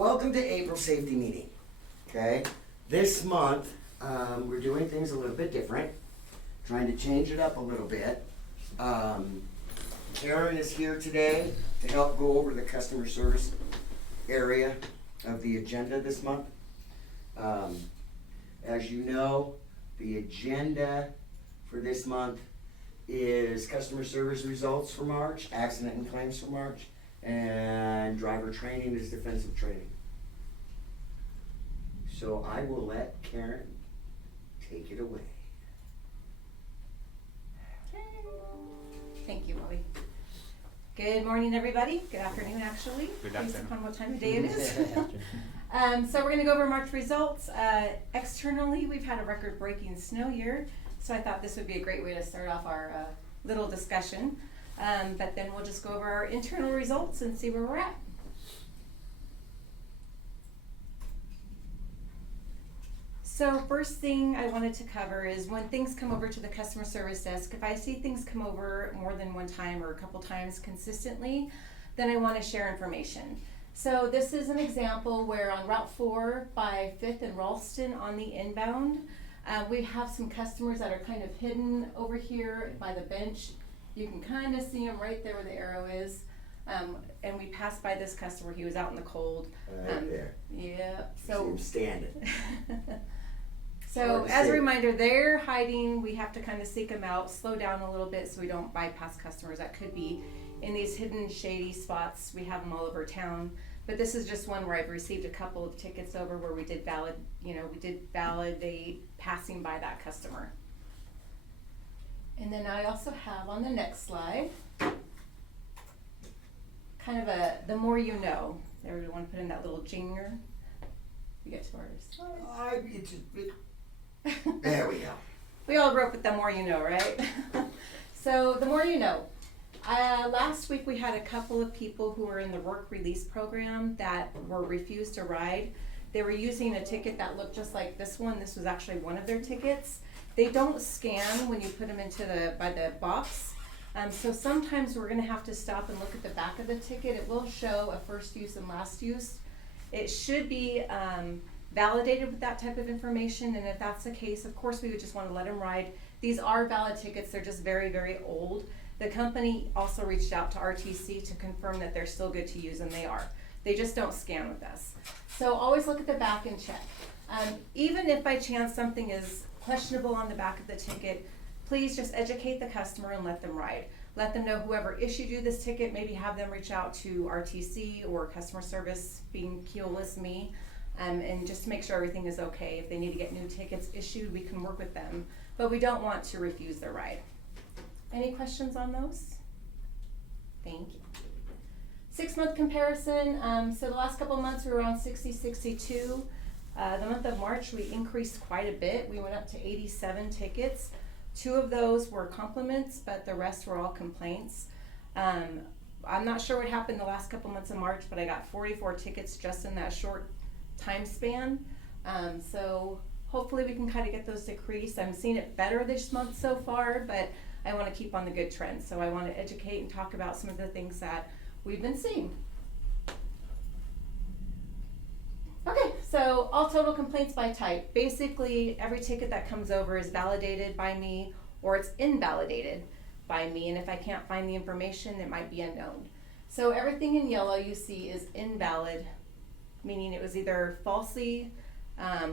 Welcome to April safety meeting, okay? This month, we're doing things a little bit different, trying to change it up a little bit. Karen is here today to help go over the customer service area of the agenda this month. As you know, the agenda for this month is customer service results for March, accident and claims for March, and driver training is defensive training. So I will let Karen take it away. Thank you, Bobby. Good morning, everybody. Good afternoon, actually. Good Based afternoon. upon what time of day it is. So we're gonna go over March results. Externally, we've had a record-breaking snow year, so I thought this would be a great way to start off our little discussion. But then we'll just go over our internal results and see where we're at. So first thing I wanted to cover is when things come over to the customer service desk, if I see things come over more than one time or a couple times consistently, then I want to share information. So this is an example where on Route 4 by 5th and Ralston on the inbound, we have some customers that are kind of hidden over here by the bench. You can kind of see them right there where the arrow is. And we passed by this customer, he was out in the cold. Right there. Yeah, See him standing. So Hard to as a see. reminder, they're hiding, we have to kind of seek them out, slow down a little bit so we don't bypass customers that could be in these hidden shady spots. We have them all over town. But this is just one where I've received a couple of tickets over where we did validate passing by that customer. And then I also have on the next slide, kind of the more you know. Everybody want to put in that little jinger? We get to ours. There we go. We all grew up with the more you know, right? So the more you know. Last week we had a couple of people who were in the work release program that were refused to ride. They were using a ticket that looked just like this one. This was actually one of their tickets. They don't scan when you put them into by the box. So sometimes we're gonna have to stop and look at the back of the ticket. It will show a first use and last use. It should be validated with that type of information, and if that's the case, of course, we would just want to let them ride. These are valid tickets, they're just very, very old. The company also reached out to RTC to confirm that they're still good to use, and they are. They just don't scan with us. So always look at the back and check. Even if by chance something is questionable on the back of the ticket, please just educate the customer and let them ride. Let them know whoever issued you this ticket, maybe have them reach out to RTC or customer service, being keyless me, and just to make sure everything is okay. If they need to get new tickets issued, we can work with them, but we don't want to refuse their ride. Any questions on those? Thank you. 6-month comparison, so the last couple of months we were around 60, 62. The month of March we increased quite a bit. We went up to 87 tickets. 2 of those were compliments, but the rest were all complaints. I'm not sure what happened the last couple months of March, but I got 44 tickets just in that short time span. So hopefully we can kind of get those decreased. I'm seeing it better this month so far, but I want to keep on the good trend. So I want to educate and talk about some of the things that we've been seeing. Okay, so all total complaints by type. Basically, every ticket that comes over is validated by me or it's invalidated by me, and if I can't find the information, it might be unknown. So everything in yellow you see is invalid, meaning it was either falsely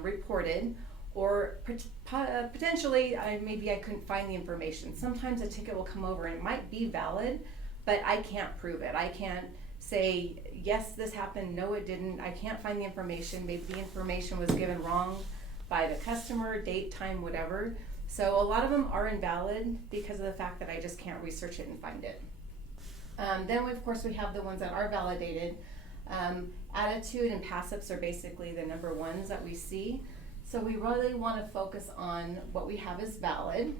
reported or potentially maybe I couldn't find the information. Sometimes a ticket will come over and it might be valid, but I can't prove it. I can't say, yes, this happened, no, it didn't. I can't find the information. Maybe the information was given wrong by the customer, date, time, whatever. So a lot of them are invalid because of the fact that I just can't research it and find it. Then of course we have the ones that are validated. Attitude and pass-ups are basically the number ones that we see. So we really want to focus on what we have as valid.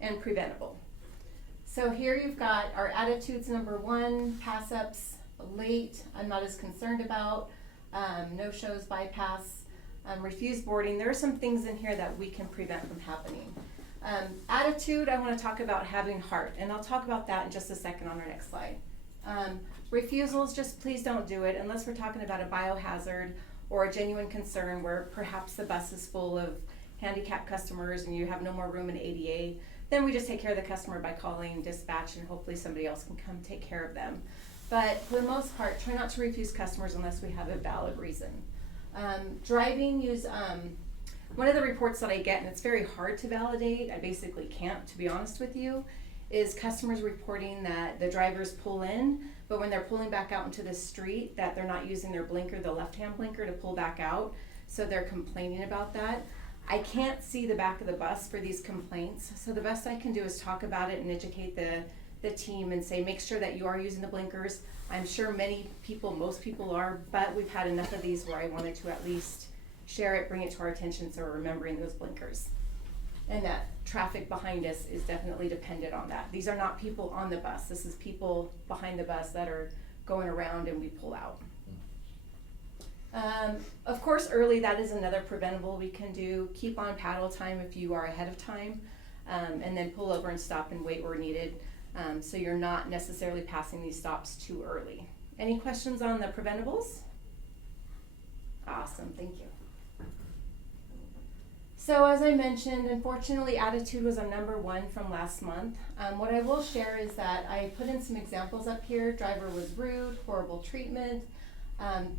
And preventable. So here you've got our attitudes number 1, pass-ups, late, I'm not as concerned about, no-shows, bypass, refused boarding. There are some things in here that we can prevent from happening. Attitude, I want to talk about having heart, and I'll talk about that in just a second on our next slide. Refusals, just please don't do it unless we're talking about a biohazard or a genuine concern where perhaps the bus is full of handicapped customers and you have no more room in ADA. Then we just take care of the customer by calling dispatch and hopefully somebody else can come take care of them. But for the most part, try not to refuse customers unless we have a valid reason. Driving, use, one of the reports that I get, and it's very hard to validate, I basically can't, to be honest with you, is customers reporting that the drivers pull in, but when they're pulling back out into the street, that they're not using their blinker, the left-hand blinker, to pull back out, so they're complaining about that. I can't see the back of the bus for these complaints, so the best I can do is talk about it and educate the team and say, make sure that you are using the blinkers. I'm sure most people are, but we've had enough of these where I wanted to at least share it, bring it to our attention, so we're remembering those blinkers. And that traffic behind us is definitely dependent on that. These are not people on the bus. This is people behind the bus that are going around and we pull out. Of course, early, that is another preventable we can do. Keep on paddle time if you are ahead of time, and then pull over and stop and wait where needed, so you're not necessarily passing these stops too early. Any questions on the preventables? Awesome, thank you. So as I mentioned, unfortunately, attitude was a number one from last month. What I will share is that I put in some examples up here. Driver was rude, horrible treatment.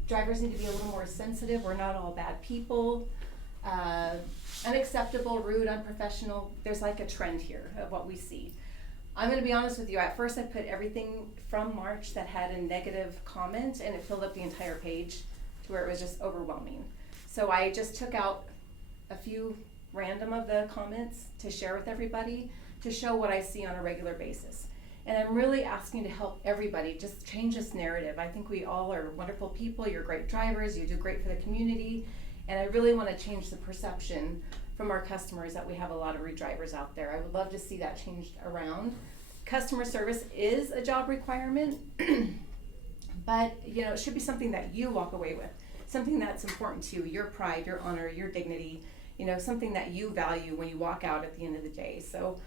Drivers need to be a little more sensitive. We're not all bad people. Unacceptable, rude, unprofessional. There's like a trend here of what we see. I'm going to be honest with you. At first, I put everything from March that had a negative comment, and it filled up the entire page to where it was just overwhelming. So I just took out a few random of the comments to share with everybody to show what I see on a regular basis. And I'm really asking to help everybody just change this narrative. I think we all are wonderful people. You're great drivers. You do great for the community. And I really want to change the perception from our customers that we have a lot of rude drivers out there. I would love to see that changed around. Customer service is a job requirement, but it should be something that you walk away with, something that's important to you, your pride, your honor, your dignity, something that you value when you walk out at the end of the day. So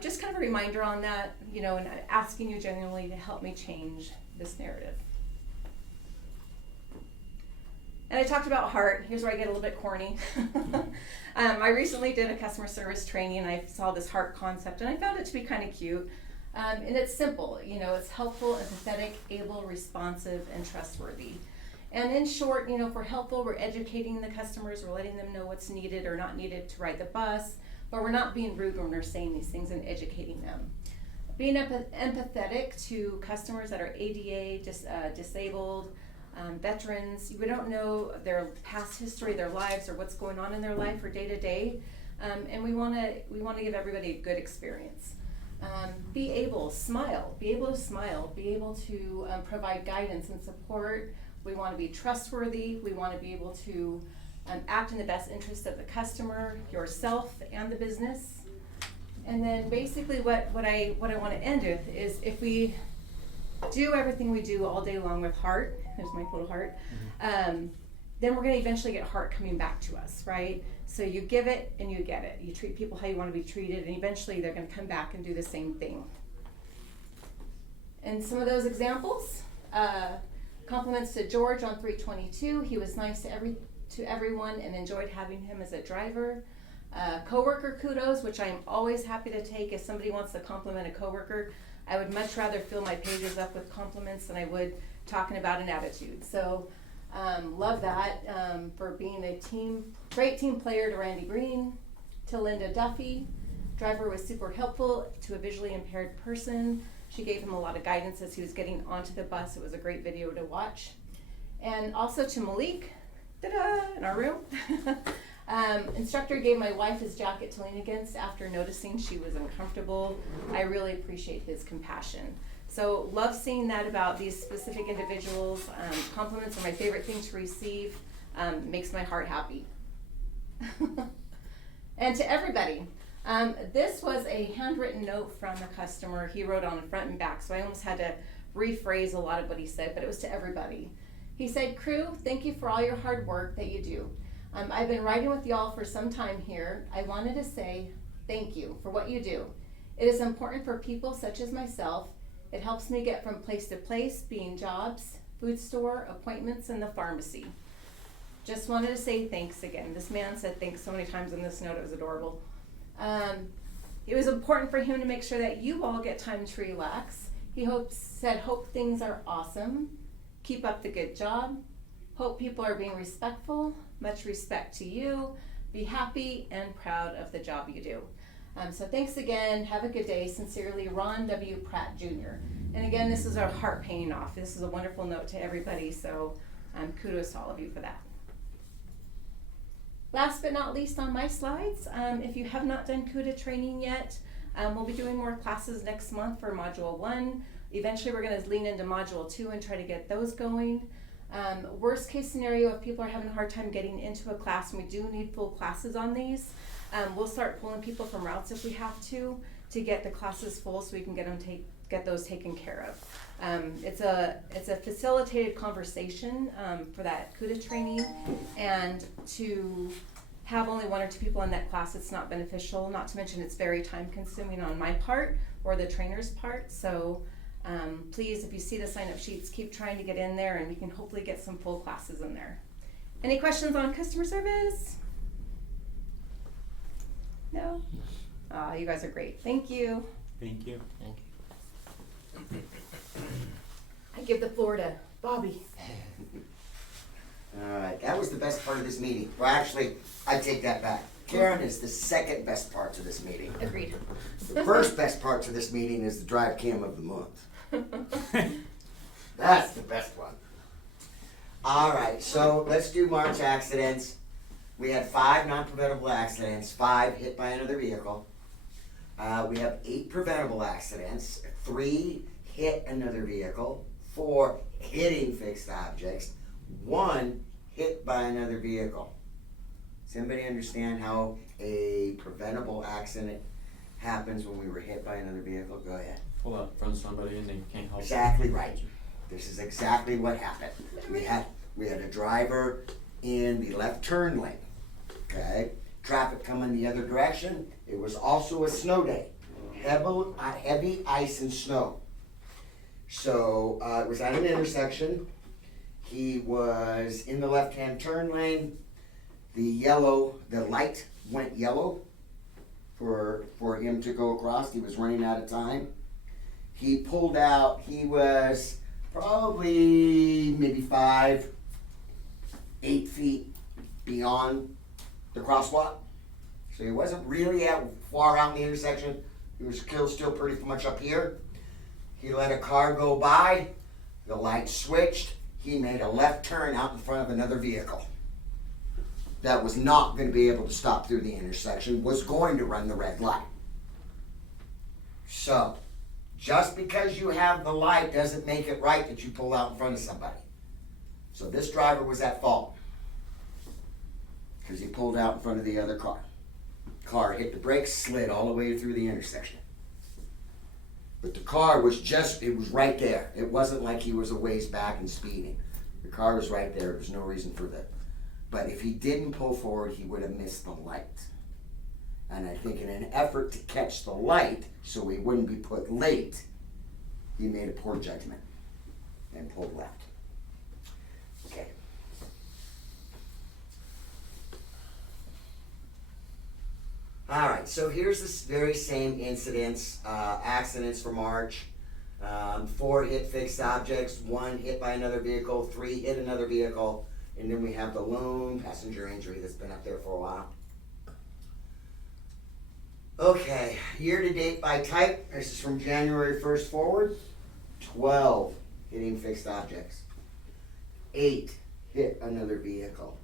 just kind of a reminder on that, and asking you genuinely to help me change this narrative. And I talked about heart. Here's where I get a little bit corny. I recently did a customer service training, and I saw this heart concept, and I found it to be kind of cute. And it's simple, it's helpful, empathetic, able, responsive, and trustworthy. And in short, if we're helpful, we're educating the customers, we're letting them know what's needed or not needed to ride the bus, but we're not being rude when we're saying these things and educating them. Being empathetic to customers that are ADA, disabled, veterans, we don't know their past history, their lives, or what's going on in their life or day to day, and we want to give everybody a good experience. Be able to smile, be able to provide guidance and support. We want to be trustworthy. We want to be able to act in the best interest of the customer, yourself, and the business. And then basically what I want to end with is, if we do everything we do all day long with heart, there's my little heart, then we're going to eventually get heart coming back to us, right? So you give it and you get it. You treat people how you want to be treated, and eventually they're going to come back and do the same thing. And some of those examples, compliments to George on 322. He was nice to everyone and enjoyed having him as a driver. Coworker kudos, which I'm always happy to take. If somebody wants to compliment a coworker, I would much rather fill my pages up with compliments than I would talking about an attitude. So love that, for being a great team player to Randy Green, to Linda Duffy. Driver was super helpful to a visually impaired person. She gave him a lot of guidance as he was getting onto the bus. It was a great video to watch. And also to Malik, in our room. Instructor gave my wife his jacket to lean against after noticing she was uncomfortable. I really appreciate his compassion. So love seeing that about these specific individuals. Compliments are my favorite thing to receive. Makes my heart happy. And to everybody, this was a handwritten note from a customer. He wrote on the front and back, so I almost had to rephrase a lot of what he said, but it was to everybody. He said, "Crew, thank you for all your hard work that you do. I've been riding with y'all for some time here. I wanted to say thank you for what you do. It is important for people such as myself. It helps me get from place to place, being jobs, food store, appointments, and the pharmacy. Just wanted to say thanks again. This man said thanks so many times in this note, it was adorable. It was important for him to make sure that you all get time to relax. He hope things are awesome. Keep up the good job. Hope people are being respectful. Much respect to you. Be happy and proud of the job you do. So thanks again. Have a good day. Sincerely, Ron W. Pratt Jr. And again, this is our heart paying off. This is a wonderful note to everybody, so kudos to all of you for that. Last but not least on my slides, if you have not done CUDA training yet, we'll be doing more classes next month for Module 1. Eventually we're going to lean into Module 2 and try to get those going. Worst case scenario, if people are having a hard time getting into a class, and we do need full classes on these, we'll start pulling people from routes if we have to get the classes full so we can get those taken care of. It's a facilitated conversation for that CUDA training, and to have only 1 or 2 people in that class, it's not beneficial, not to mention it's very time consuming on my part or the trainer's part. So please, if you see the sign up sheets, keep trying to get in there and we can hopefully get some full classes in there. Any questions on customer service? No? You guys are great. Thank you. Thank you. I give the floor to Bobby. All right, that was the best part of this meeting. Well, actually, I take that back. Karen is the second best part to this meeting. Agreed. The first best part to this meeting is the drive cam of the month. That's the best one. All right, so let's do March accidents. We had 5 non-preventable accidents, 5 hit by another vehicle. We have 8 preventable accidents, 3 hit another vehicle, 4 hitting fixed objects, 1 hit by another vehicle. Does anybody understand how a preventable accident happens when we were hit by another vehicle? Go ahead. Pull out in front of somebody and they can't help. Exactly right. This is exactly what happened. We had a driver in the left turn lane. Okay, traffic coming the other direction. It was also a snow day, heavy ice and snow. So it was at an intersection. He was in the left-hand turn lane. The light went yellow for him to go across. He was running out of time. He pulled out. He was probably maybe 5, 8 feet beyond the crosswalk. So he wasn't really far out in the intersection. He was still pretty much up here. He let a car go by. The light switched. He made a left turn out in front of another vehicle that was not going to be able to stop through the intersection, was going to run the red light. So, just because you have the light doesn't make it right that you pull out in front of somebody. So this driver was at fault because he pulled out in front of the other car. Car hit the brakes, slid all the way through the intersection. But the car was it was right there. It wasn't like he was a ways back and speeding. The car was right there. There's no reason for that. But if he didn't pull forward, he would have missed the light. And I think in an effort to catch the light so he wouldn't be put late, he made a poor judgment and pulled left. Okay. All right, so here's this very same incidents, accidents for March. 4 hit fixed objects, 1 hit by another vehicle, 3 hit another vehicle, and then we have the lone passenger injury that's been up there for a while. Okay, year to date by type, this is from January 1st forward, 12 hitting fixed objects, 8 hit another vehicle,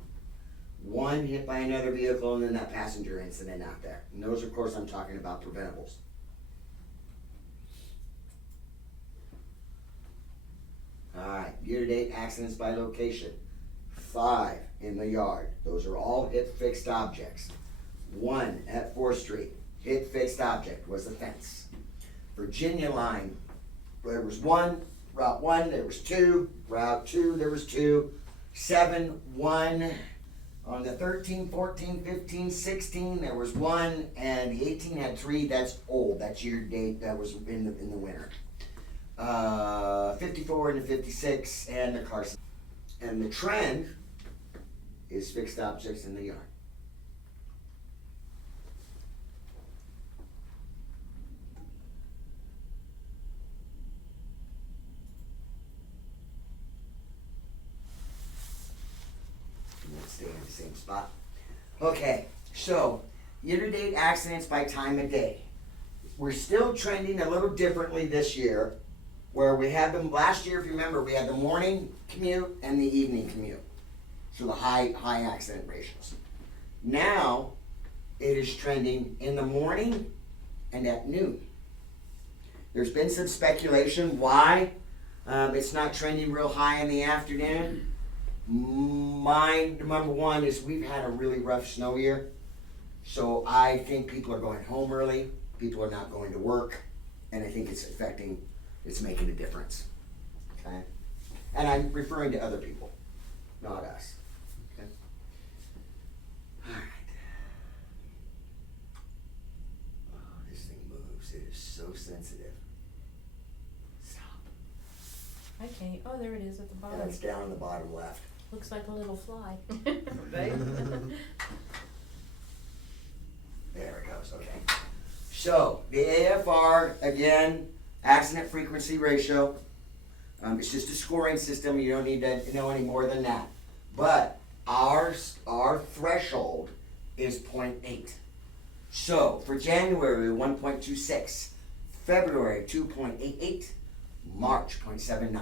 1 hit by another vehicle, and then that passenger incident out there. And those, of course, I'm talking about preventables. All right, year-to-date accidents by location. 5 in the yard. Those are all hit fixed objects. 1 at 4th Street. Hit fixed object was the fence. Virginia line, there was 1. Route 1, there was 2. Route 2, there was 2. 7, 1. On the 13, 14, 15, 16, there was one, and the 18 had three. That's old. That's year to date. That was in the winter. 54 and the 56, and the Carson. And the trend is fixed objects in the yard. And let's stay in the same spot. Okay, so year-to-date accidents by time of day. We're still trending a little differently this year, where we had them last year. If you remember, we had the morning commute and the evening commute, so the high accident ratios. Now it is trending in the morning and at noon. There's been some speculation why it's not trending real high in the afternoon. My number one is we've had a really rough snow year, so I think people are going home early. People are not going to work, and I think it's making a difference. Okay? And I'm referring to other people, not us. Okay? All right. Oh, this thing moves. It is so sensitive. Stop. I can't. Oh, there it is at the bottom. That's down on the bottom left. Looks like a little fly. Right? There it goes. Okay. So the AFR again, accident frequency ratio. It's just a scoring system. You don't need to know any more than that. But our threshold is 0.8. So for January 1.26, February 2.88, March 0.79.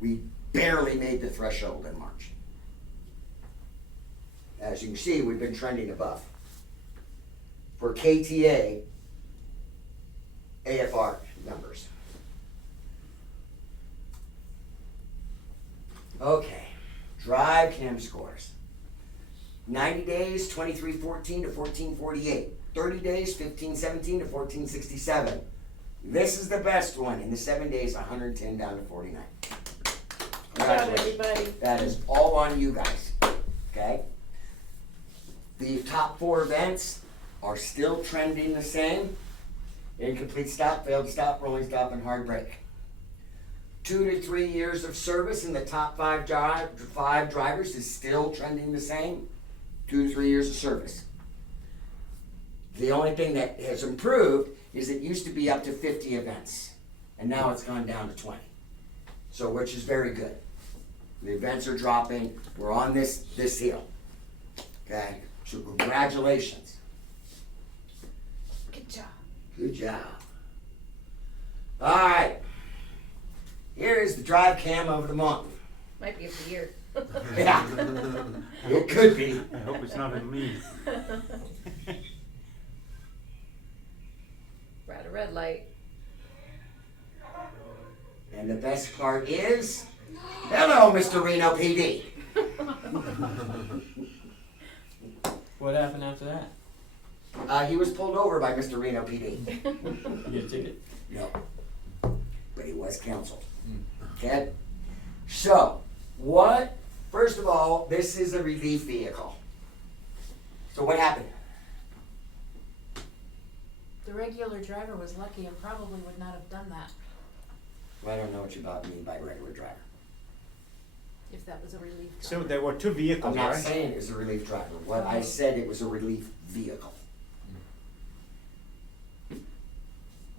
We barely made the threshold in March. As you can see, we've been trending above. For KTA, AFR numbers. Okay, drive cam scores. 90 days, 2314 to 1448. 30 days, 1517 to 1467. This is the best one. In the 7 days, 110 down to 49. Good job, Congratulations. everybody. That is all on you guys, okay? The top 4 events are still trending the same. Incomplete stop, failed stop, rolling stop, and hard brake. 2 to 3 years of service in the top 5 drivers is still trending the same. 2 to 3 years of service. The only thing that has improved is it used to be up to 50 events, and now it's gone down to 20. So, which is very good. The events are dropping. We're on this hill. Okay? So congratulations. Good job. Good job. All right. Here is the drive cam of the month. Might be of the year. Yeah. It could be. I hope it's not in me. We're at a red light. And the best part is, hello, Mr. Reno PD. What happened after that? He was pulled over by Mr. Reno PD. You get a ticket? No. But he was counseled. Okay? So, first of all, this is a relief vehicle. So what happened? The regular driver was lucky and probably would not have done that Well, I don't know what you mean by regular driver. if that was a relief So driver. there were 2 I'm vehicles, not right? saying it was a relief driver. What I said, it was a relief vehicle.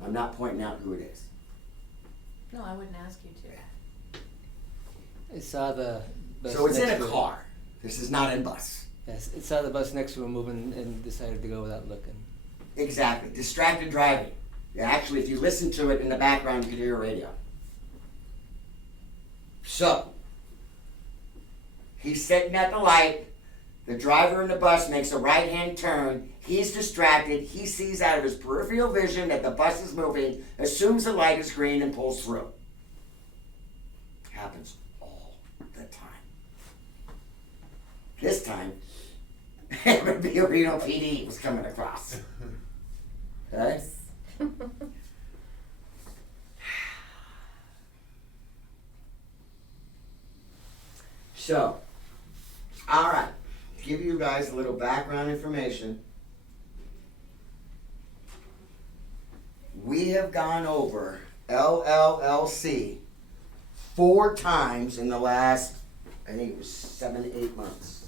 I'm not pointing out who it is. No, I wouldn't ask you to. I saw the bus. So it's in next a to it. car. This is not in bus. Yes, I saw the bus next to him moving and decided to go without looking. Exactly. Distracted driving. Yeah, actually, if you listen to it in the background, you can hear a radio. So, he's sitting at the light. The driver in the bus makes a right-hand turn. He's distracted. He sees out of his peripheral vision that the bus is moving, assumes the light is green, and pulls through. Happens all the time. This time, it would be a Reno PD was coming across. Okay? So, All right, give you guys a little background information. We have gone over LLLC 4 times in the last, I think it was 7 to 8 months.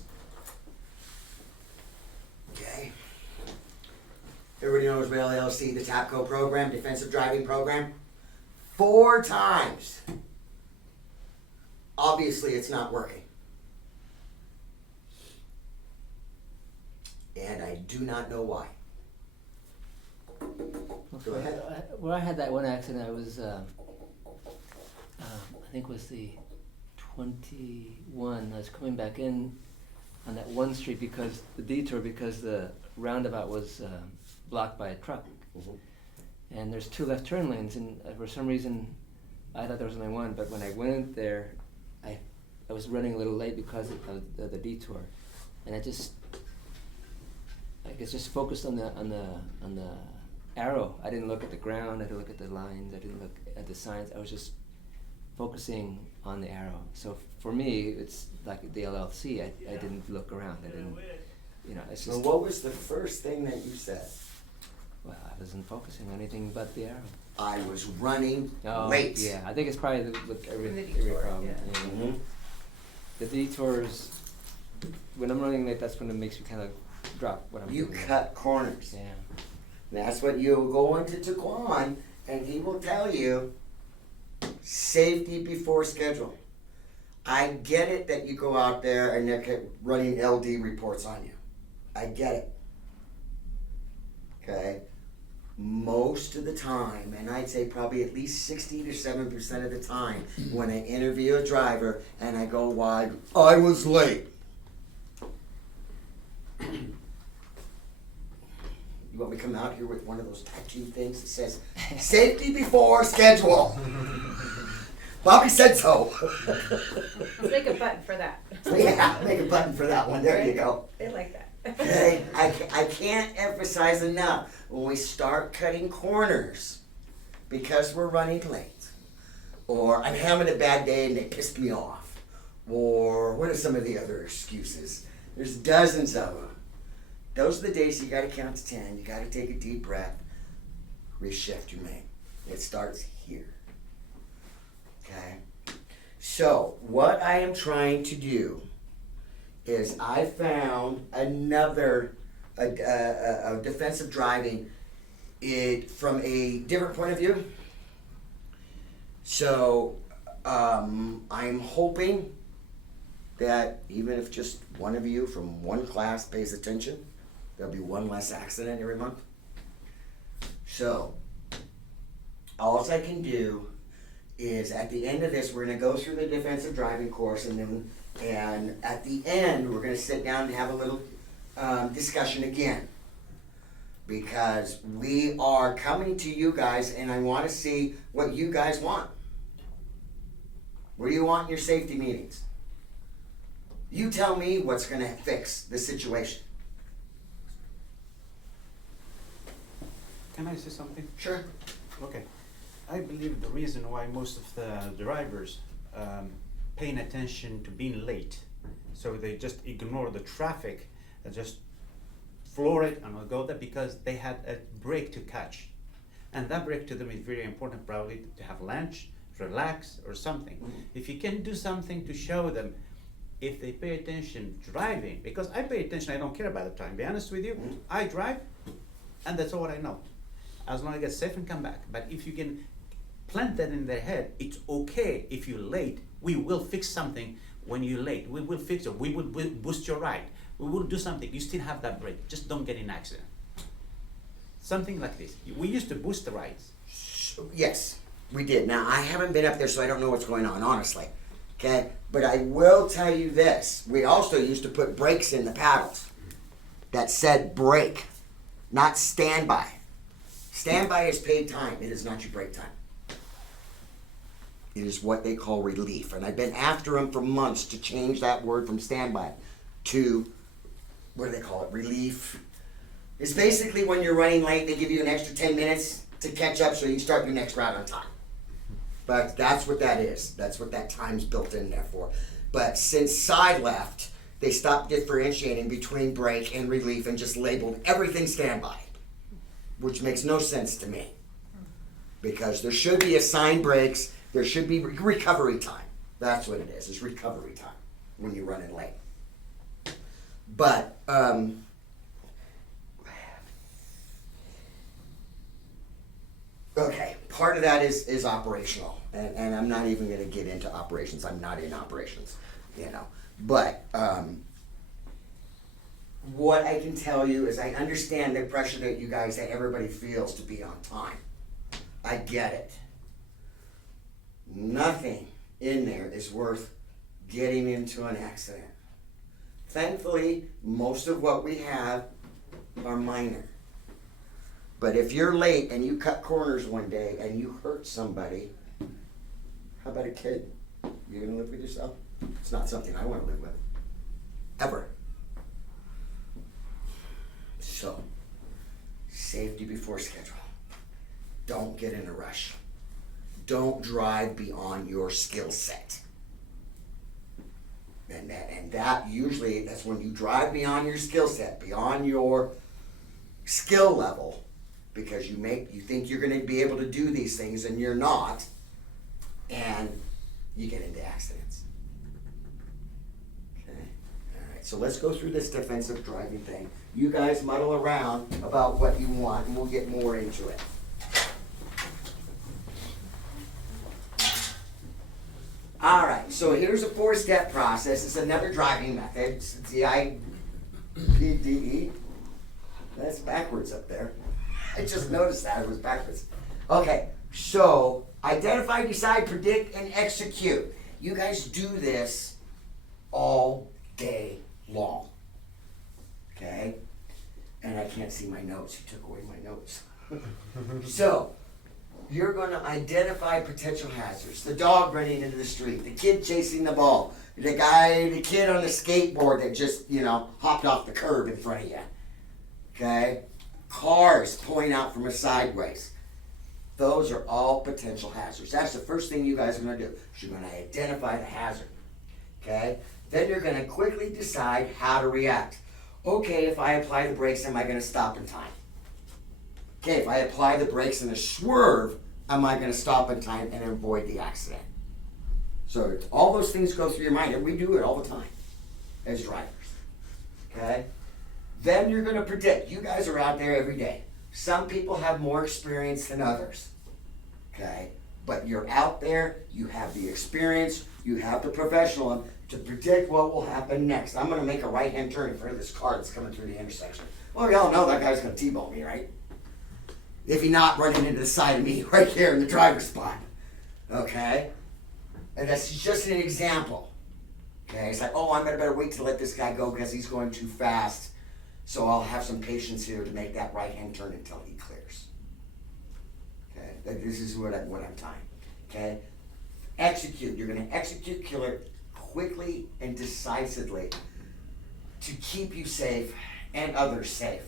Okay. Everybody knows what LLC, the TAPCO program, defensive driving program. 4 times. Obviously, it's not working. And I do not know why. Go ahead. Where I had that one accident, I was, I think it was the 21. I was coming back in on that one street because the detour, because the roundabout was blocked by a truck. Mhm. And there's 2 left turn lanes, and for some reason, I thought there was only one. But when I went there, I was running a little late because of the detour, and I guess just focused on the arrow. I didn't look at the ground. I didn't look at the lines. I didn't look at the signs. I was just focusing on the arrow. So for me, it's like the LLC. I didn't look around. I didn't, it's So just. what was the first thing that you said? Well, I wasn't focusing on anything but the arrow. I was running Oh, late. yeah. I think it's probably with The every detour, problem. yeah. Mhm. The detours. When I'm running late, that's when it makes me kind of drop what I'm You doing. cut corners. Yeah. That's what you'll go into Taquan and he will tell you safety before schedule. I get it that you go out there and they're running LD reports on you. I get it. Okay? Most of the time, and I'd say probably at least 60 to 7% of the time, when I interview a driver and I go wide, I was late. You want me to come out here with one of those tattoo things that says, safety before schedule? Bobby said so. Let's make a button for that. Yeah, make a button for that one. There you go. They like that. Okay, I can't emphasize enough, when we start cutting corners because we're running late, or I'm having a bad day and they pissed me off, or what are some of the other excuses? There's dozens of them. Those are the days you gotta count to 10, you gotta take a deep breath, reshift your main. It starts here. Okay? So, what I am trying to do is I found another a defensive driving it from a different point of view. So I'm hoping that even if just one of you from one class pays attention, there'll be one less accident every month. So all I can do is at the end of this, we're gonna go through the defensive driving course, and at the end, we're gonna sit down and have a little discussion again. Because we are coming to you guys and I wanna see what you guys want. What do you want in your safety meetings? You tell me what's gonna fix the situation. Can I say something? Sure. Okay. I believe the reason why most of the drivers paying attention to being late, so they just ignore the traffic and just floor it and will go there because they had a break to catch. And that break to them is very important, probably to have lunch, relax, or something. If you can do something to show them, if they pay attention driving, because I pay attention, I don't care about the time, be honest with you, I drive, and that's all I know. As long as I get safe and come back. But if you can plant that in their head, it's okay if you're late, we will fix something when you're late, we will fix it, we will boost your ride, we will do something, you still have that break, just don't get in an accident. Something like this. We used to boost the rides. Yes, we did. Now, I haven't been up there, so I don't know what's going on, honestly. Okay? But I will tell you this. We also used to put brakes in the paddles that said brake, not standby. Standby is paid time. It is not your break time. It is what they call relief. And I've been after them for months to change that word from standby to, what do they call it? Relief. It's basically when you're running late, they give you an extra 10 minutes to catch up so you start your next route on time. But that's what that is. That's what that time's built in there for. But since Side left, they stopped differentiating between brake and relief and just labeled everything standby, which makes no sense to me. Because there should be assigned brakes, there should be recovery time. That's what it is recovery time when you're running late. But, okay, part of that is operational, and I'm not even gonna get into operations, I'm not in operations, you know. But, what I can tell you is I understand the pressure that everybody feels to be on time. I get it. Nothing in there is worth getting into an accident. Thankfully, most of what we have are minor. But if you're late and you cut corners one day and you hurt somebody, how about a kid? You gonna live with yourself? It's not something I wanna live with. Ever. So, safety before schedule. Don't get in a rush. Don't drive beyond your skill set. And that usually, that's when you drive beyond your skill set, beyond your skill level, because you think you're gonna be able to do these things and you're not, and you get into accidents. Okay, all right, so let's go through this defensive driving thing. You guys muddle around about what you want and we'll get more into it. All right, so here's a 4-step process. It's another driving method. It's the IPDE. That's backwards up there. I just noticed that it was backwards. Okay, so identify, decide, predict, and execute. You guys do this all day long. Okay? And I can't see my notes. You took away my notes. So, you're going to identify potential hazards. The dog running into the street, the kid chasing the ball, the kid on the skateboard that just, hopped off the curb in front of you. Okay? Cars pulling out from a sideways. Those are all potential hazards. That's the first thing you guys are going to do. You're going to identify the hazard. Okay? Then you're going to quickly decide how to react. Okay, if I apply the brakes, am I going to stop in time? Okay, if I apply the brakes in a swerve, am I going to stop in time and avoid the accident? So all those things go through your mind, and we do it all the time as drivers. Okay? Then you're going to predict. You guys are out there every day. Some people have more experience than others. Okay? But you're out there, you have the experience, you have the professionalism to predict what will happen next. I'm going to make a right-hand turn in front of this car that's coming through the intersection. Well, we all know that guy's going to T-bone me, right? If he's not running into the side of me right here in the driver's spot. Okay? And that's just an example. Okay? It's like, I'm going to better wait to let this guy go because he's going too fast. So I'll have some patience here to make that right-hand turn until he clears. Okay? This is what I'm tying. Okay? Execute. You're going to execute killer quickly and decisively to keep you safe and others safe.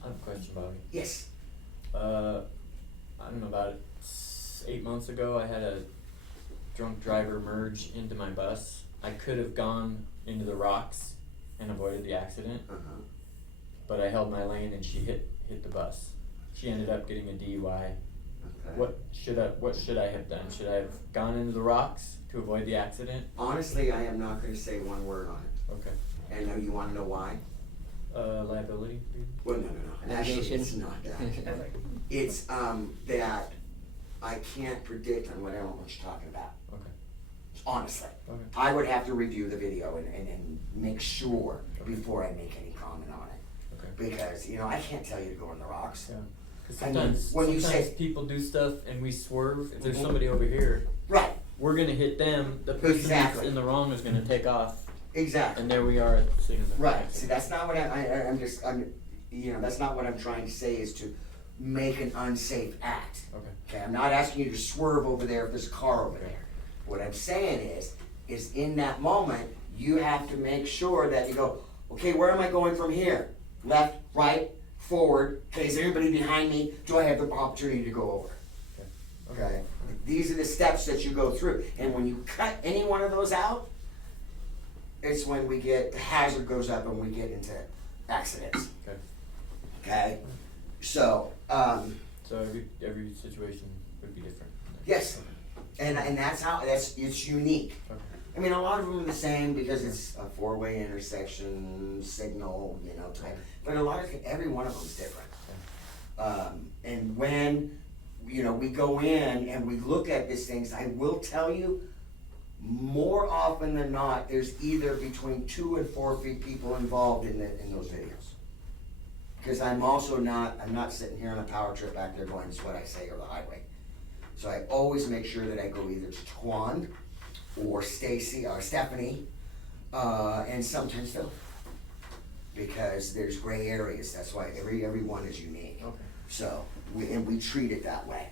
I have a question, Bobby. Yes. I don't know, about 8 months ago, I had a drunk driver merge into my bus. I could have gone into the rocks and avoided the accident, but I held my lane and she hit the bus. She ended up getting a DUI. Okay. What should I have done? Should I have gone into the rocks to avoid the accident? Honestly, I am not going to say one word on it. Okay. And now you want to know why? Liability? Well, no. Actually, Litigation? it's not that. It's that I can't predict on what I don't know what you're talking about. Okay. Honestly. Okay. I would have to review the video and make sure before I make any comment on it. Okay. Because, I can't tell you to go in the rocks. Yeah. Because I mean, sometimes, when you sometimes say- people do stuff and we swerve. If there's Mhm. somebody over here, Right. we're gonna hit them. The person Exactly. that's in the wrong is gonna take off, Exactly. and there we are at the scene of the Right. accident. See, that's not what that's not what I'm trying to say is to make an unsafe act. Okay. Okay, I'm not asking you to swerve over there if there's a car over there. What I'm saying is in that moment, you have to make sure that you go, okay, where am I going from here? Left, right, forward. Okay, is there anybody behind me? Do I have the opportunity to go over? Okay? These are the steps that you go through, and when you cut any one of those out, it's when we get, the hazard goes up and we get into accidents, Okay. okay? So, So every situation would be different. yes, and it's unique. Okay. I mean, a lot of them are the same because it's a four-way intersection signal, type. But every one of them is different. And when, we go in and we look at these things, I will tell you, more often than not, there's either between 2 and 4 people involved in those videos. Because I'm not sitting here on a power trip back there going, it's what I say, or the highway. So I always make sure that I go either to Twan or Stacy or Stephanie, and sometimes Phil. Because there's gray areas, that's why every one is unique. Okay. So, we treat it that way.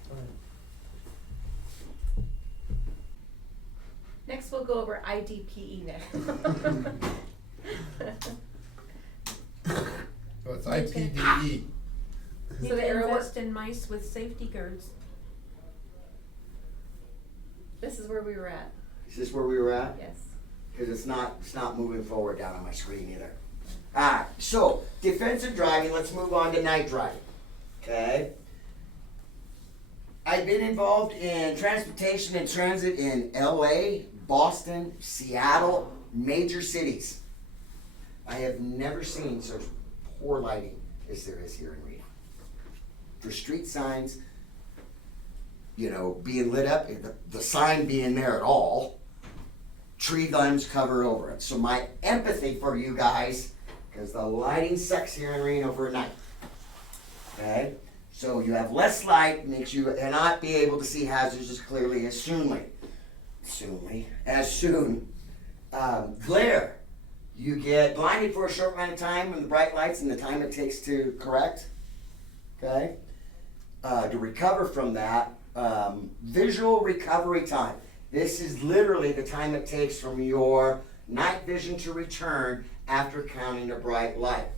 Next, we'll go over IDPE now. So it's IPDE. You So the can arrow invest in mice with safety guards. This is where we were at, Is this where we were at? yes. Because it's not moving forward down on my screen either. Alright, so defensive driving, let's move on to night driving. Okay? I've been involved in transportation and transit in LA, Boston, Seattle, major cities. I have never seen such poor lighting as there is here in Reno. For street signs, being lit up, the sign being there at all, tree limbs cover over it. So my empathy for you guys, because the lighting sucks here in Reno for night. Okay? So you have less light, makes you not be able to see hazards as clearly as soon. Glare. You get blinded for a short amount of time in the bright lights and the time it takes to correct. Okay? To recover from that, visual recovery time. This is literally the time it takes from your night vision to return after counting a bright light.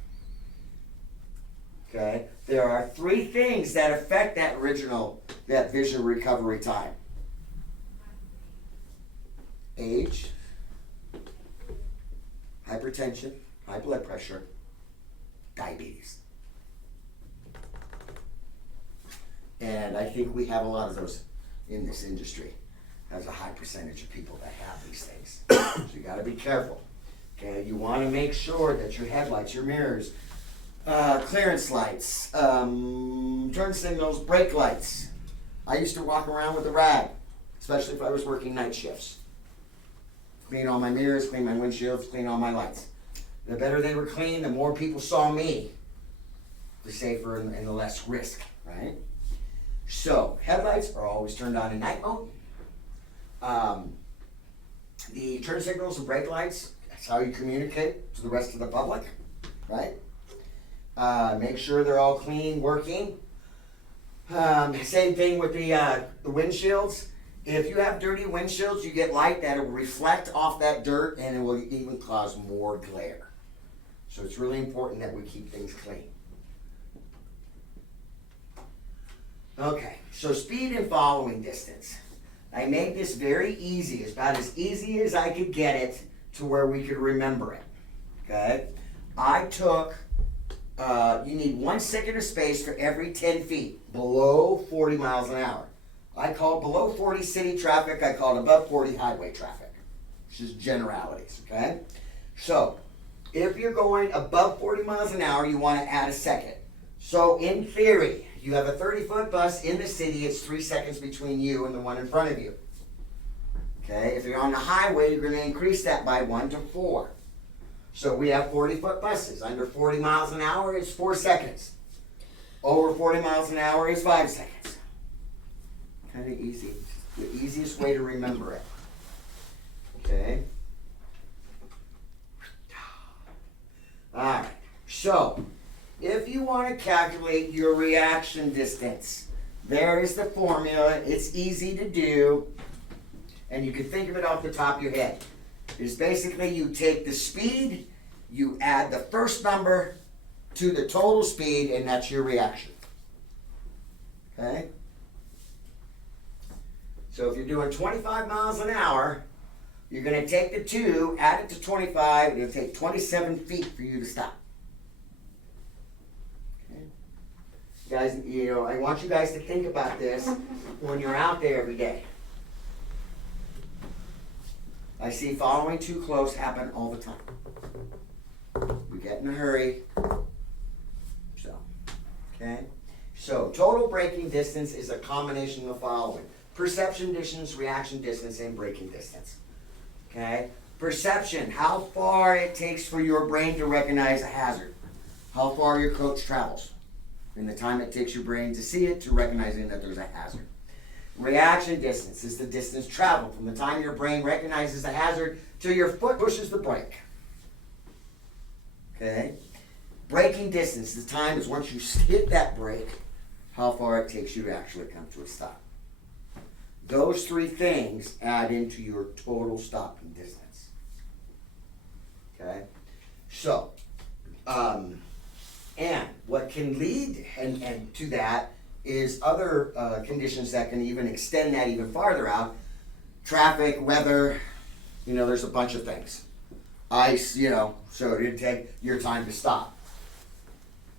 Okay? There are 3 things that affect that vision recovery time. Age, hypertension, high blood pressure, diabetes. And I think we have a lot of those in this industry. There's a high percentage of people that have these things. So you gotta be careful. Okay, you wanna make sure that your headlights, your mirrors, clearance lights, turn signals, brake lights. I used to walk around with a rag, especially if I was working night shifts. Clean all my mirrors, clean my windshields, clean all my lights. The better they were clean, the more people saw me, the safer and the less risk, right? So, headlights are always turned on in night mode. The turn signals and brake lights, that's how you communicate to the rest of the public, right? Make sure they're all clean, working. Same thing with the windshields. If you have dirty windshields, you get light that will reflect off that dirt and it will even cause more glare. So it's really important that we keep things clean. Okay, so speed and following distance. I made this very easy, about as easy as I could get it to where we could remember it. Okay? I took, you need 1 second of space for every 10 feet, below 40 miles an hour. I call below 40 city traffic, I call it above 40 highway traffic. It's just generalities, okay? So, if you're going above 40 miles an hour, you want to add a second. So, in theory, you have a 30-foot bus in the city, it's 3 seconds between you and the one in front of you. Okay, if you're on the highway, you're going to increase that by 1 to 4. So we have 40-foot buses. Under 40 miles an hour is 4 seconds. Over 40 miles an hour is 5 seconds. Kind of easy. The easiest way to remember it. Okay. Alright, so if you want to calculate your reaction distance, there is the formula. It's easy to do, and you can think of it off the top of your head. It's basically you take the speed, you add the first number to the total speed, and that's your reaction. Okay? So if you're doing 25 miles an hour, you're gonna take the 2, add it to 25, and it'll take 27 feet for you to stop. Okay. Guys, you know, I want you guys to think about this when you're out there every day. I see following too close happen all the time. We get in a hurry. So, okay? So, total braking distance is a combination of the following: perception distance, reaction distance, and braking distance. Okay? Perception, how far it takes for your brain to recognize a hazard. How far your coach travels. And the time it takes your brain to see it to recognizing that there's a hazard. Reaction distance is the distance traveled from the time your brain recognizes the hazard till your foot pushes the brake. Okay? Braking distance, the time is once you hit that brake, how far it takes you to actually come to a stop. Those 3 things add into your total stopping distance. Okay? So, and what can lead and to that is other conditions that can even extend that even farther out. Traffic, weather, you know, there's a bunch of things. Ice, you know, so it didn't take your time to stop.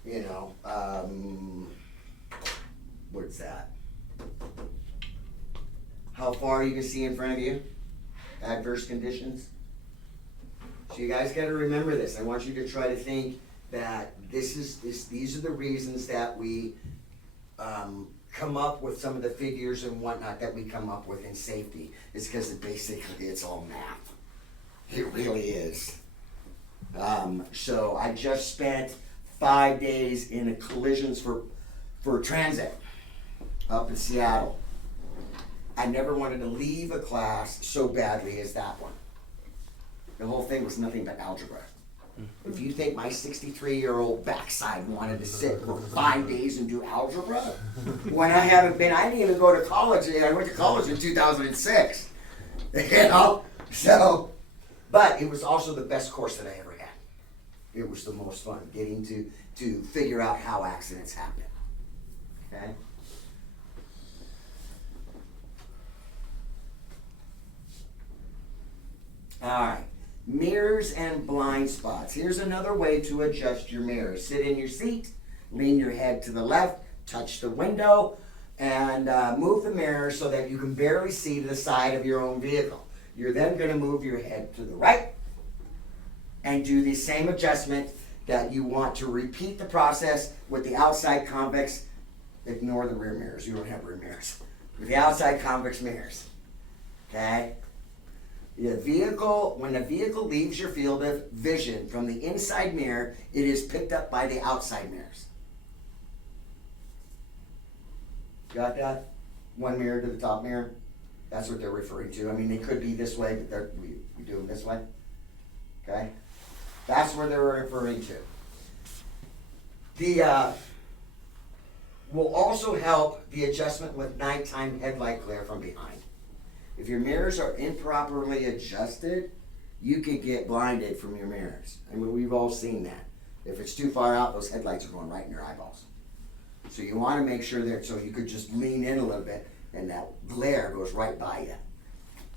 You know, what's that? How far you can see in front of you? Adverse conditions. So you guys got to remember this. I want you to try to think that these are the reasons that we come up with some of the figures and whatnot that we come up with in safety. It's because basically it's all math. It really is. So I just spent 5 days in collisions for transit up in Seattle. I never wanted to leave a class so badly as that one. The whole thing was nothing but algebra. If you think my 63-year-old backside wanted to sit for 5 days and do algebra, when I didn't even go to college. I went to college in 2006. You know? So, but it was also the best course that I ever had. It was the most fun, getting to figure out how accidents happen. Okay? All right. Mirrors and blind spots. Here's another way to adjust your mirrors. Sit in your seat, lean your head to the left, touch the window, and move the mirror so that you can barely see to the side of your own vehicle. You're then going to move your head to the right and do the same adjustment that you want to repeat the process with the outside convex. Ignore the rear mirrors. You don't have rear mirrors. With the outside convex mirrors. Okay? When the vehicle leaves your field of vision from the inside mirror, it is picked up by the outside mirrors. Got that? One mirror to the top mirror. That's what they're referring to. I mean, they could be this way, but we do them this way. Okay? That's where they're referring to. The will also help the adjustment with nighttime headlight glare from behind. If your mirrors are improperly adjusted, you could get blinded from your mirrors. I mean, we've all seen that. If it's too far out, those headlights are going right in your eyeballs. So you want to make sure that, so you could just lean in a little bit and that glare goes right by you.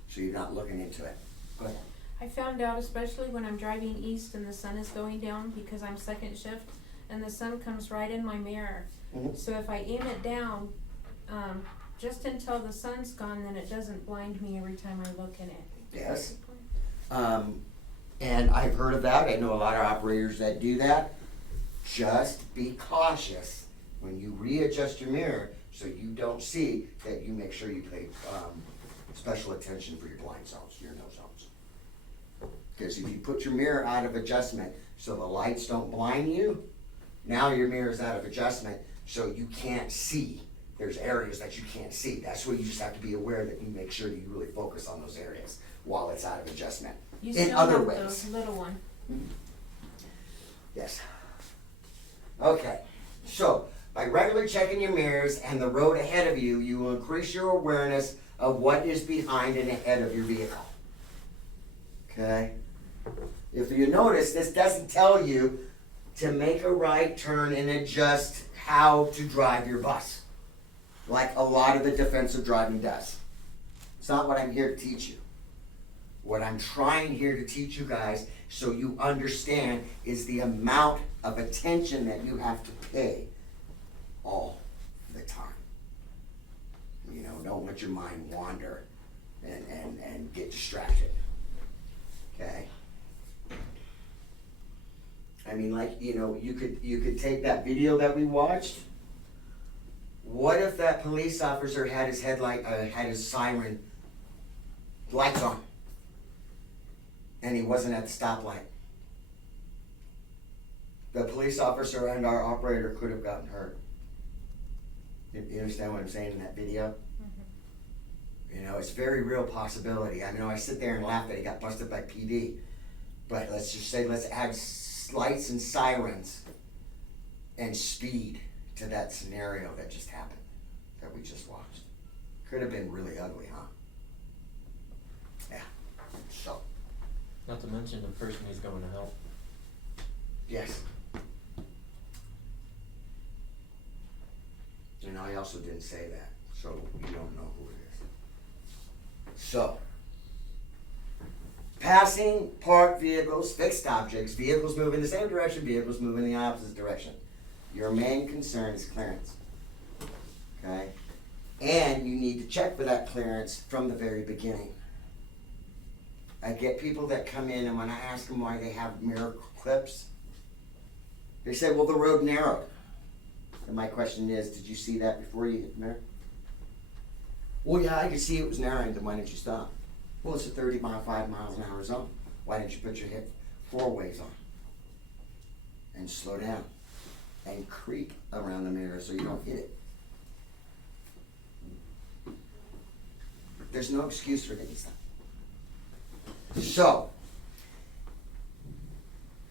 So you're not looking into it. Go ahead. I found out, especially when I'm driving east and the sun is going down, because I'm second shift, and the sun comes right in my mirror. Mhm. So if I aim it down, just until the sun's gone, then it doesn't blind me every time I look in it. Yes. And I've heard of that. I know a lot of operators that do that. Just be cautious when you readjust your mirror so you don't see that. You make sure you pay special attention for your blind zones, your no zones. Because if you put your mirror out of adjustment so the lights don't blind you, now your mirror is out of adjustment so you can't see. There's areas that you can't see. That's where you just have to be aware that you make sure that you really focus on those areas while it's out of adjustment. You In still other have ways. those little one. Yes. Okay. So, by regularly checking your mirrors and the road ahead of you, you will increase your awareness of what is behind and ahead of your vehicle. Okay? If you notice, this doesn't tell you to make a right turn and adjust how to drive your bus, like a lot of the defensive driving does. It's not what I'm here to teach you. What I'm trying here to teach you guys so you understand is the amount of attention that you have to pay all the time. You know, don't let your mind wander and get distracted. Okay? I mean, like, you know, you could take that video that we watched. What if that police officer had his had his siren lights on, and he wasn't at the stoplight? The police officer and our operator could have gotten hurt. You understand what I'm saying in that video? You know, it's a very real possibility. I know I sit there and laugh that he got busted by PD, but let's just say let's add lights and sirens and speed to that scenario that just happened, that we just watched. Could have been really ugly, huh? Yeah. So, Not to mention the person he's going to help. yes. And I also didn't say that, so you don't know who it is. So, passing parked vehicles, fixed objects, vehicles move in the same direction, vehicles move in the opposite direction. Your main concern is clearance. Okay? And you need to check for that clearance from the very beginning. I get people that come in, and when I ask them why they have mirror clips, they say, well, the road narrowed. And my question is, did you see that before you hit the mirror? Well, yeah, I could see it was narrowing, then why didn't you stop? Well, it's a 5 miles an hour zone. Why didn't you put your hip 4 ways on? And slow down. And creep around the mirror so you don't hit it. There's no excuse for hitting stuff. So,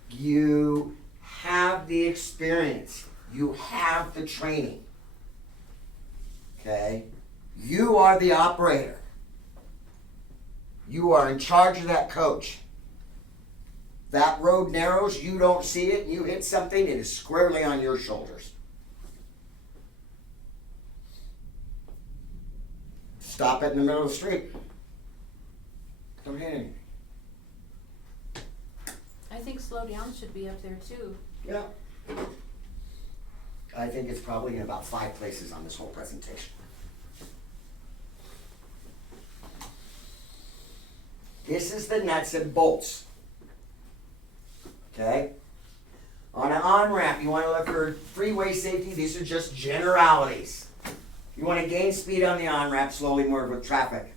you have the experience. You have the training. Okay? You are the operator. You are in charge of that coach. That road narrows, you don't see it, and you hit something, it is squarely on your shoulders. Stop it in the middle of the street. Don't hit anything. I think slow down should be up there too. Yeah. I think it's probably in about 5 places on this whole presentation. This is the nuts and bolts. Okay? On an on-ramp, you want to look for freeway safety. These are just generalities. You want to gain speed on the on-ramp, slowly move with traffic.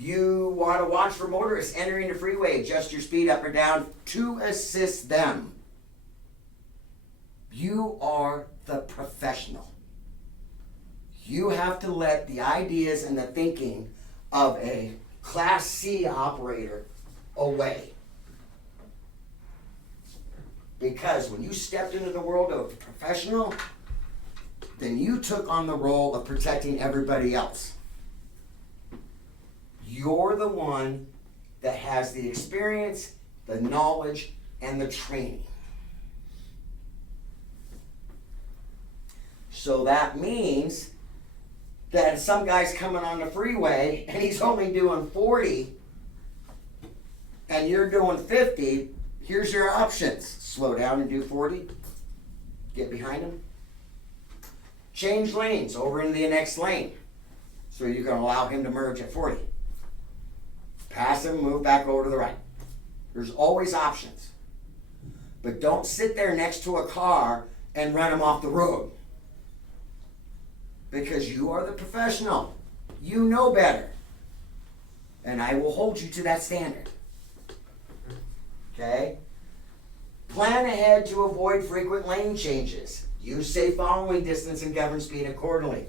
You want to watch for motorists entering the freeway. Adjust your speed up or down to assist them. You are the professional. You have to let the ideas and the thinking of a Class C operator away. Because when you stepped into the world of a professional, then you took on the role of protecting everybody else. You're the one that has the experience, the knowledge, and the training. So that means that if some guy's coming on the freeway and he's only doing 40 and you're doing 50, here's your options. Slow down and do 40. Get behind him. Change lanes over into the next lane so you can allow him to merge at 40. Pass him, move back over to the right. There's always options. But don't sit there next to a car and run him off the road. Because you are the professional. You know better. And I will hold you to that standard. Okay? Plan ahead to avoid frequent lane changes. Use safe following distance and govern speed accordingly.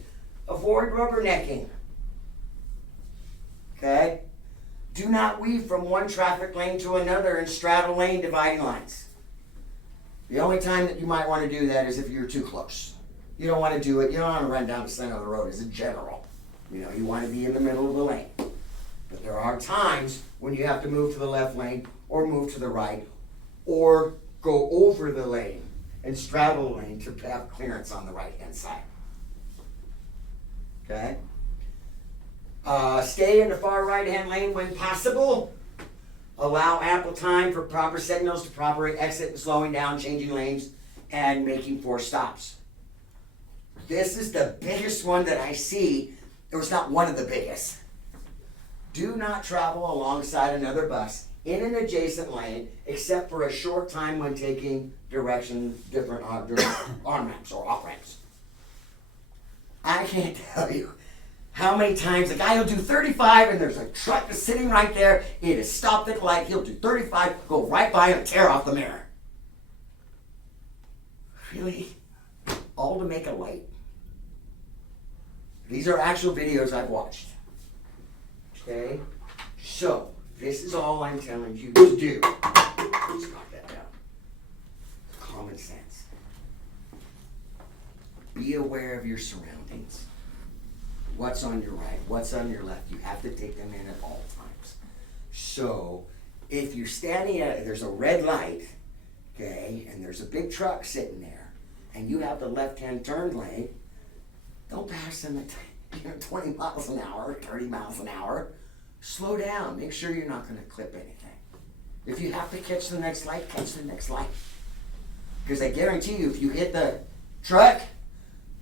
Avoid rubbernecking. Okay? Do not weave from one traffic lane to another and straddle lane dividing lines. The only time that you might want to do that is if you're too close. You don't want to do it. You don't want to run down the center of the road as a general. You know, you want to be in the middle of the lane. But there are times when you have to move to the left lane or move to the right or go over the lane and straddle the lane to have clearance on the right-hand side. Okay? Stay in the far right-hand lane when possible. Allow ample time for proper signals to properly exit, slowing down, changing lanes, and making 4 stops. This is the biggest one that I see. It was not one of the biggest. Do not travel alongside another bus in an adjacent lane except for a short time when taking different on-ramps or off-ramps. I can't tell you how many times a guy will do 35 and there's a truck that's sitting right there. It is stopped at the light. He'll do 35, go right by and tear off the mirror. Really? All to make a light? These are actual videos I've watched. Okay? So, this is all I'm telling you to do. Just knock that down. Common sense. Be aware of your surroundings. What's on your right? What's on your left? You have to take them in at all times. So, if you're standing at, there's a red light, okay, and there's a big truck sitting there, and you have the left-hand turn lane, don't pass them at 20 miles an hour, 30 miles an hour. Slow down. Make sure you're not going to clip anything. If you have to catch the next light, catch the next light. Because I guarantee you, if you hit the truck,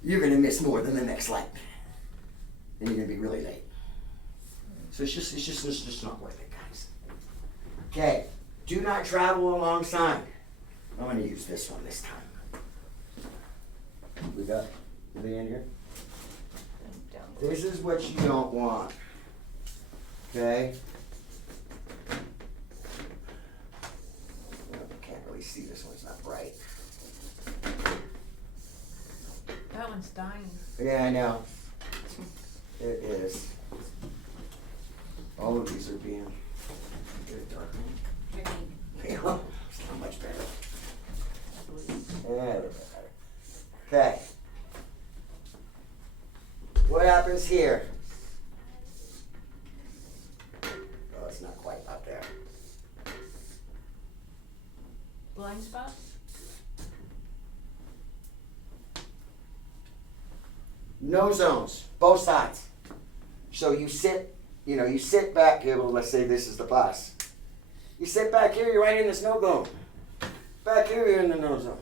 you're going to miss more than the next light. And you're going to be really late. So it's just not worth it, guys. Okay. Do not travel alongside. I'm going to use this one this time. We got, are they in here? This is what you don't want. Okay? I can't really see this one, it's not bright. That one's dying. Yeah, I know. It is. All of these are being good dark. It's not much better. Yeah, a little bit better. Okay. What happens here? Oh, it's not quite up there. Blind spot? No zones, both sides. So you sit back here, well, let's say this is the bus. You sit back here, you're right in the snow zone. Back here, you're in the no zone.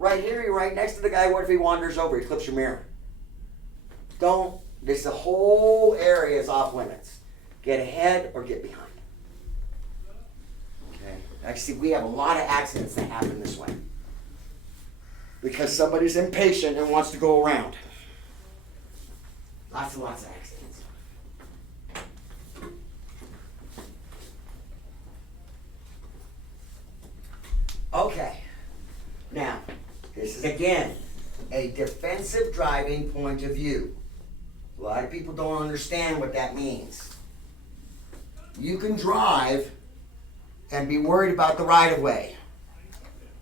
Right here, you're right next to the guy. What if he wanders over? He clips your mirror. The whole area is off limits. Get ahead or get behind. Okay. Actually, we have a lot of accidents that happen this way. Because somebody's impatient and wants to go around. Lots and lots of accidents. Okay. Now, this is again a defensive driving point of view. A lot of people don't understand what that means. You can drive and be worried about the right-of-way.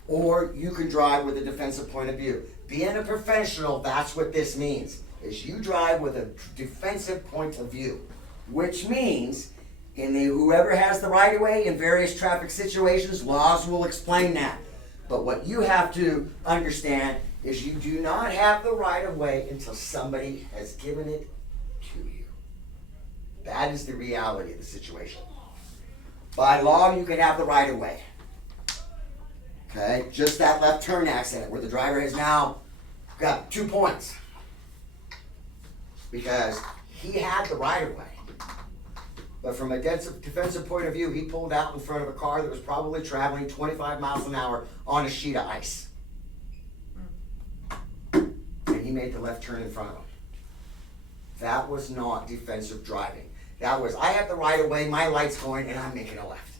Or you can drive with a defensive point of view. Being a professional, that's what this means. Is you drive with a defensive point of view. Which means, whoever has the right-of-way in various traffic situations, laws will explain that. But what you have to understand is you do not have the right-of-way until somebody has given it to you. That is the reality of the situation. By law, you can have the right-of-way. Okay, just that left turn accident where the driver has now got 2 points. Because he had the right-of-way. But from a defensive point of view, he pulled out in front of a car that was probably traveling 25 miles an hour on a sheet of ice. And he made the left turn in front of him. That was not defensive driving. That was, I have the right-of-way, my light's going, and I'm making a left.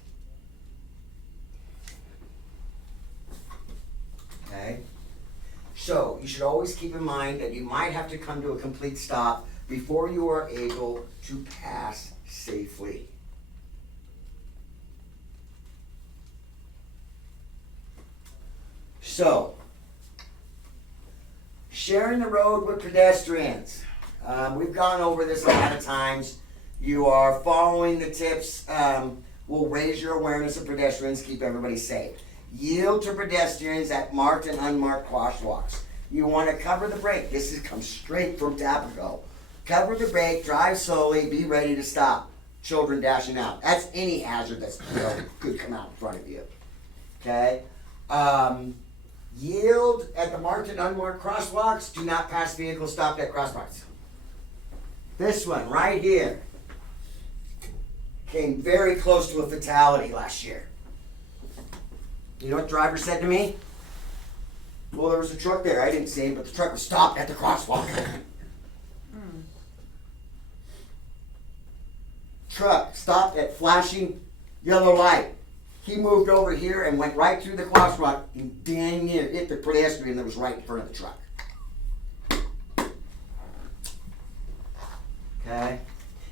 Okay? So, you should always keep in mind that you might have to come to a complete stop before you are able to pass safely. So, sharing the road with pedestrians. We've gone over this a lot of times. You are following the tips, will raise your awareness of pedestrians, keep everybody safe. Yield to pedestrians at marked and unmarked crosswalks. You want to cover the brake. This comes straight from Tapaco. Cover the brake, drive slowly, be ready to stop. Children dashing out. That's any hazard that's, could come out in front of you. Okay? Yield at the marked and unmarked crosswalks. Do not pass vehicles stopped at crosswalks. This one right here came very close to a fatality last year. You know what the driver said to me? Well, there was a truck there. I didn't see him, but the truck was stopped at the crosswalk. Truck stopped at flashing yellow light. He moved over here and went right through the crosswalk and dang near hit the pedestrian that was right in front of the truck. Okay?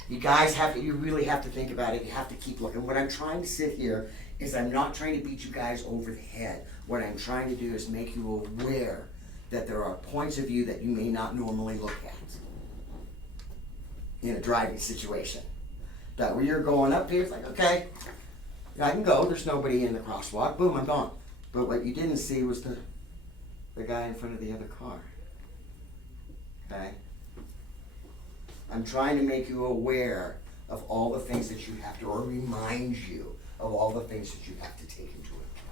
You guys you really have to think about it. You have to keep looking. What I'm trying to sit here is I'm not trying to beat you guys over the head. What I'm trying to do is make you aware that there are points of view that you may not normally look at in a driving situation. That where you're going up here, it's like, okay, I can go, there's nobody in the crosswalk, boom, I'm gone. But what you didn't see was the guy in front of the other car. Okay? I'm trying to make you aware of all the things that you have to, or remind you of all the things that you have to take into account.